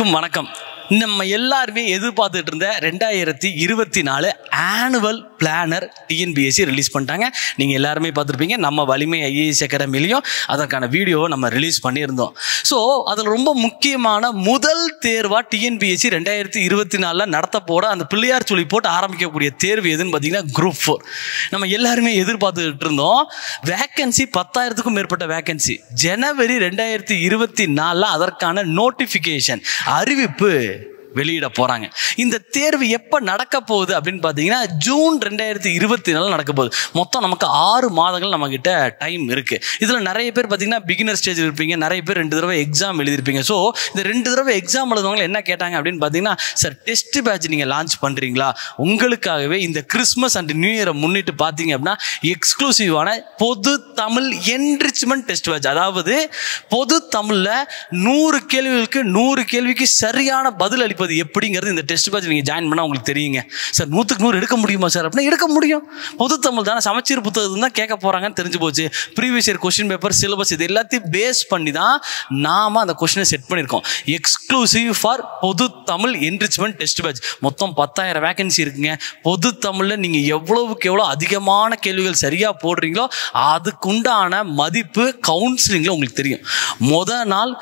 அனைவருக்கும் வணக்கம். நம்ம எல்லாருமே எதிர்பார்த்துட்டு இருந்த 2024 ஆனுவல் பிளானர் டிஎன்பிஎஸ்சி ரிலீஸ் பண்ணிட்டாங்க. நீங்கள் எல்லாருமே பார்த்துருப்பீங்க. நம்ம வலிமை ஐஏஎஸ் அகாடமிலையும் அதற்கான வீடியோவை நம்ம ரிலீஸ் பண்ணியிருந்தோம். ஸோ அதில் ரொம்ப முக்கியமான முதல் தேர்வாக டிஎன்பிஎஸ்சி 2024 நடத்த போகிற அந்த பிள்ளையார் சொல்லி போட்டு ஆரம்பிக்கக்கூடிய தேர்வு எதுன்னு பார்த்தீங்கன்னா குரூப் 4. நம்ம எல்லாருமே எதிர்பார்த்துக்கிட்டு இருந்தோம். வேக்கன்சி 10,000க்கும் மேற்பட்ட வேக்கன்சி. ஜனவரி 2024 அதற்கான நோட்டிஃபிகேஷன் அறிவிப்பு வெளியிட போறாங்க. இந்த தேர்வு எப்ப நடக்க போகுது அப்படின்னு பாத்தீங்கன்னா ஜூன் 2024 நடக்க போகுது. மொத்தம் நமக்கு 6 மாதங்கள் நம்ம கிட்ட டைம் இருக்கு. இதுல நிறைய பேர் பாத்தீங்கன்னா பிகினர் ஸ்டேஜ் இருப்பீங்க, நிறைய பேர் 2 தடவை எக்ஸாம் எழுதிருப்பீங்க. ஸோ இந்த 2 தடவை எக்ஸாம் எழுதுவங்க என்ன கேட்டாங்க அப்படின்னு பாத்தீங்கன்னா, சார் டெஸ்ட் பேட்ச் நீங்க லான்ச் பண்றீங்களா? உங்களுக்காகவே இந்த கிறிஸ்மஸ் அண்ட் நியூ இயரை முன்னிட்டு பாத்தீங்க அப்படின்னா எக்ஸ்க்ளூசிவான பொது தமிழ் என்ரிச்மெண்ட் டெஸ்ட் பேட்ச், அதாவது பொது தமிழ்ல 100 கேள்விகளுக்கு 100 கேள்விக்கு சரியான பதில் அளிப்பது எப்படிங்கிறது இந்த டெஸ்ட் பேட்ச் நீங்க ஜாயின் பண்ணா உங்களுக்கு தெரியுங்க. சார் 100க்கு 100 எடுக்க முடியுமா சார்? அப்படின்னா எடுக்க முடியும். பொது தமிழ் தானே, சமச்சீர் புத்தகம் தான் கேட்க போறாங்கன்னு தெரிஞ்சு போச்சு. Previous year question paper, syllabus இது எல்லாத்தையும் பேஸ் பண்ணி தான் நாம அந்த கொஸ்டினை செட் பண்ணியிருக்கோம். எக்ஸ்க்ளூசிவ் ஃபார் பொது தமிழ் என்ரிச்மெண்ட் டெஸ்ட் பேட்ச். மொத்தம் 10,000 வேகன்சி இருக்குங்க. பொது தமிழ்ல நீங்க எவ்வளவுக்கு எவ்வளவு அதிகமான கேள்விகள் சரியா போடுறீங்களோ அதுக்குண்டான மதிப்பு கவுன்சிலிங்ல உங்களுக்கு தெரியும். நாள்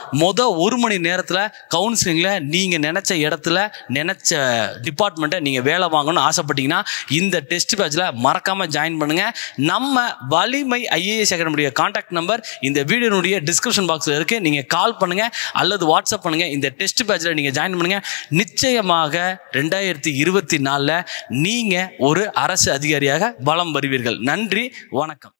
1 மணி நேரத்தில் கவுன்சிலிங்ல நீங்க நினைச்ச இடத்துல நினைச்ச டிபார்ட்மெண்ட்டை நீங்க வேலை வாங்கணும்னு ஆசைப்பட்டீங்கன்னா இந்த டெஸ்ட் பேட்ச்ல மறக்காம ஜாயின் பண்ணுங்க. நம்ம வலிமை ஐஏஎஸ் அகாடமியுடைய கான்டாக்ட் நம்பர் இந்த வீடியோனுடைய டிஸ்கிரிப்ஷன் பாக்ஸ்ல இருக்கு. நீங்க கால் பண்ணுங்க அல்லது வாட்ஸ்அப் பண்ணுங்க. இந்த டெஸ்ட் பேட்ச்ல நீங்க ஜாயின் பண்ணுங்க. நிச்சயமாக 2024 நீங்க ஒரு அரசு அதிகாரியாக வலம் வருவீர்கள். நன்றி, வணக்கம்.